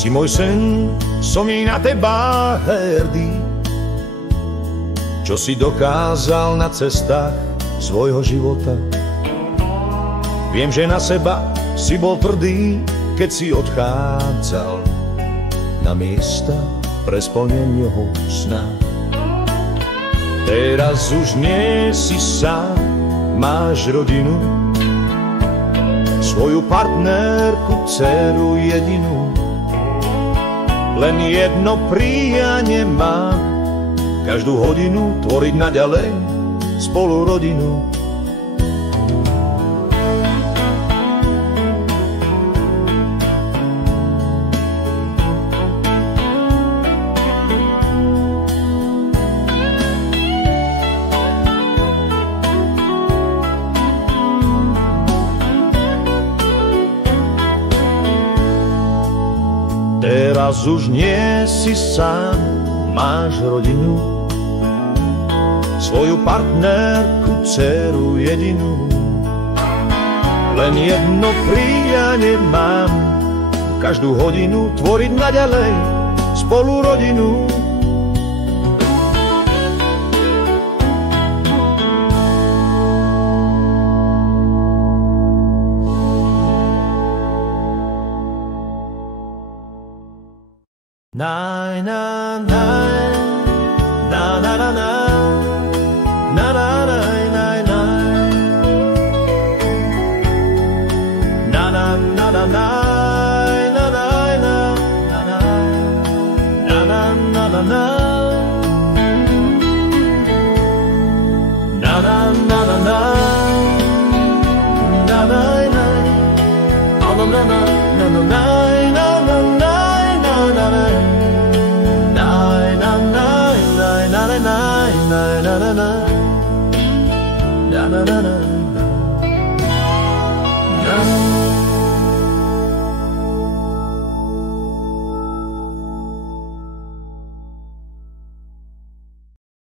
Si môj sen, som i na teba hrdý, čo si dokázal na cestách svojho života. Viem, že na seba si bol tvrdý, keď si odchádzal na miesta pre splnenie sna. Teraz už nie si sám, máš rodinu, svoju partnerku, dceru jedinú. Len jedno prianie mám, každú hodinu tvoriť naďalej spolu rodinu. Teraz už nie si sám, máš rodinu, svoju partnerku, dceru jedinú. Len jedno prianie mám, každú hodinu tvoriť naďalej spolu rodinu. Na na na na na na na na na na na na na na na na na na